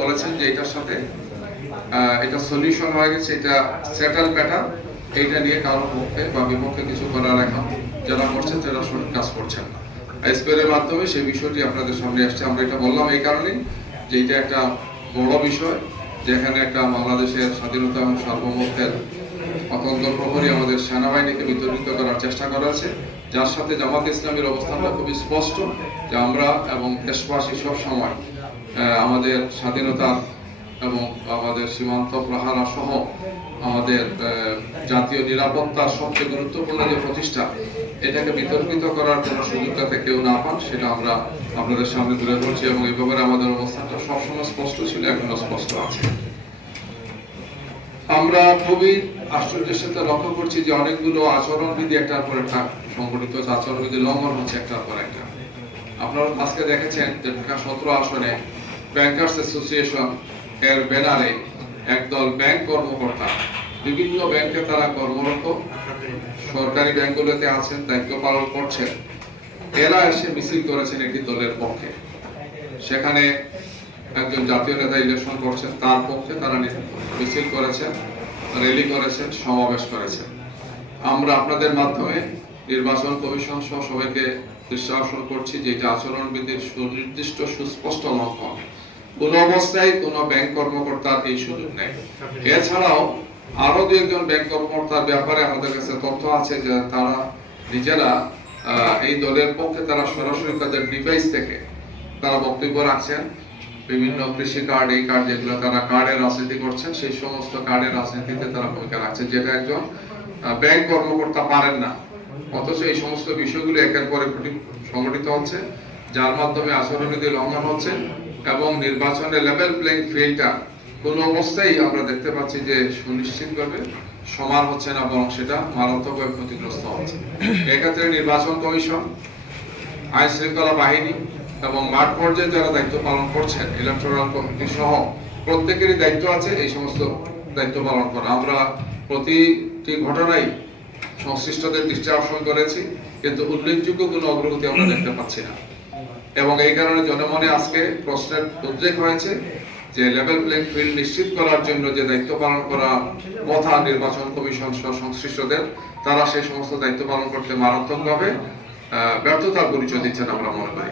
বলেছেন যে এটার সাথে এটা সলিউশন হয়ে গেছে, এটা সেটেল প্যাটার্ন, এইটা নিয়ে কারোর পক্ষে বা বিপক্ষে কিছু করার এখন যারা করছেন তারা সঠিক কাজ করছেন না। আইএসপিআর মাধ্যমে সেই বিষয়টি আপনাদের সামনে আসছে। আমরা এটা বললাম এই কারণে যে এটা একটা বড় বিষয়, যেখানে একটা বাংলাদেশের স্বাধীনতা এবং সার্বভৌমত্বের অত্যন্ত প্রহরী আমাদের সেনাবাহিনীকে বিতর্কিত করার চেষ্টা করা আছে, যার সাথে জামাত ইসলামের অবস্থানটা খুবই স্পষ্ট যে আমরা এবং দেশবাসী সব সময় আমাদের স্বাধীনতা এবং আমাদের সীমান্ত প্রহারা সহ আমাদের জাতীয় নিরাপত্তার সবচেয়ে গুরুত্বপূর্ণ যে প্রতিষ্ঠা, এটাকে বিতর্কিত করার কোনো সুযোগ যাতে কেউ না পান সেটা আমরা আপনাদের সামনে তুলে ধরছি। এবং এই ব্যাপারে আমাদের অবস্থানটা সবসময় স্পষ্ট ছিল, এখনো স্পষ্ট আছে। আমরা খুবই আশ্চর্যের সাথে লক্ষ্য করছি যে অনেকগুলো আচরণবিধি একটার পর একটা সংগঠিত আচরণবিধি লঙ্ঘন হচ্ছে একটার পর একটা। আপনারা আজকে দেখেছেন যে ঢাকা 17 আসনে ব্যাংকার্স অ্যাসোসিয়েশন এর ব্যানারে একদল ব্যাংক কর্মকর্তা, বিভিন্ন ব্যাংকে তারা কর্মরত, সরকারি ব্যাংকগুলোতে আছেন, দায়িত্ব পালন করছেন, এরা এসে মিছিল করেছেন একটি দলের পক্ষে। সেখানে একজন জাতীয় নেতা ইলেকশন করছেন, তার পক্ষে তারা মিছিল করেছেন, র্যালি করেছেন, সমাবেশ করেছেন। আমরা আপনাদের মাধ্যমে নির্বাচন কমিশন সহ সবাইকে দৃষ্টি আকর্ষণ করছি যে এটা আচরণবিধির সুনির্দিষ্ট সুস্পষ্ট লঙ্ঘন। কোন অবস্থায় কোন ব্যাংক কর্মকর্তার এই সুযোগ নেই। এছাড়াও আরো দু একজন ব্যাংক কর্মকর্তার ব্যাপারে আমাদের কাছে তথ্য আছে যে তারা নিজেরা এই দলের পক্ষে তারা সরাসরি তাদের ডিভাইস থেকে তারা বক্তব্য রাখছেন, বিভিন্ন কৃষি কার্ড, এই কার্ড যেগুলো তারা কার্ডের রাজনীতি করছেন, সেই সমস্ত কার্ডের রাজনীতিতে তারা ভূমিকা রাখছেন, যেটা একজন ব্যাংক কর্মকর্তা পারেন না। অথচ এই সমস্ত বিষয়গুলো একের পর এক সংগঠিত হচ্ছে, যার মাধ্যমে আচরণবিধি লঙ্ঘন হচ্ছে এবং নির্বাচনের লেভেল প্লেইং ফিল্ডটা কোন অবস্থায় আমরা দেখতে পাচ্ছি যে সুনিশ্চিতভাবে সমান হচ্ছে না, বরং সেটা মারাত্মকভাবে ক্ষতিগ্রস্ত হচ্ছে। এক্ষেত্রে নির্বাচন কমিশন, আইন শৃঙ্খলা বাহিনী এবং মাঠ পর্যায়ে যারা দায়িত্ব পালন করছেন, ইলেকটোরাল কমিটি সহ প্রত্যেকেরই দায়িত্ব আছে এই সমস্ত দায়িত্ব পালন করা। আমরা প্রতিটি ঘটনায় সংশ্লিষ্টদের দৃষ্টি আকর্ষণ করেছি, কিন্তু উল্লেখযোগ্য কোনো অগ্রগতি আমরা দেখতে পাচ্ছি না। এবং এই কারণে জনমনে আজকে প্রশ্নের উদ্রেক হয়েছে যে লেভেল প্লেইং ফিল্ড নিশ্চিত করার জন্য যে দায়িত্ব পালন করার কথা নির্বাচন কমিশন সহ সংশ্লিষ্টদের, তারা সেই সমস্ত দায়িত্ব পালন করতে মারাত্মকভাবে ব্যর্থতার পরিচয় দিচ্ছেন আমরা মনে করি।